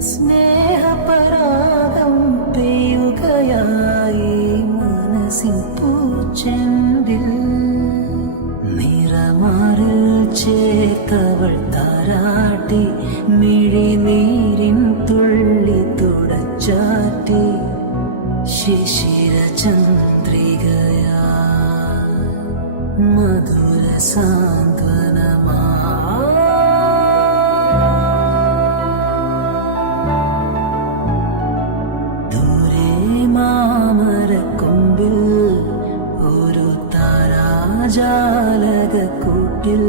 സ്നേഹപരാഗം പെയ്യുകയായി മനസ്സിൻ പൂച്ചെണ്ടിൽ. നിറമാറിൽ ചേർത്തവൾ താരാട്ടി മിഴിനീരിൻ തുള്ളി തുടച്ചാട്ടി. ശിശിര ചന്ദ്രികയാ മധുര സാന്ത്വനമാ. ദൂരെ മാമരക്കൊമ്പിൽ ഒരു താരാജാലക കൂട്ടിൽ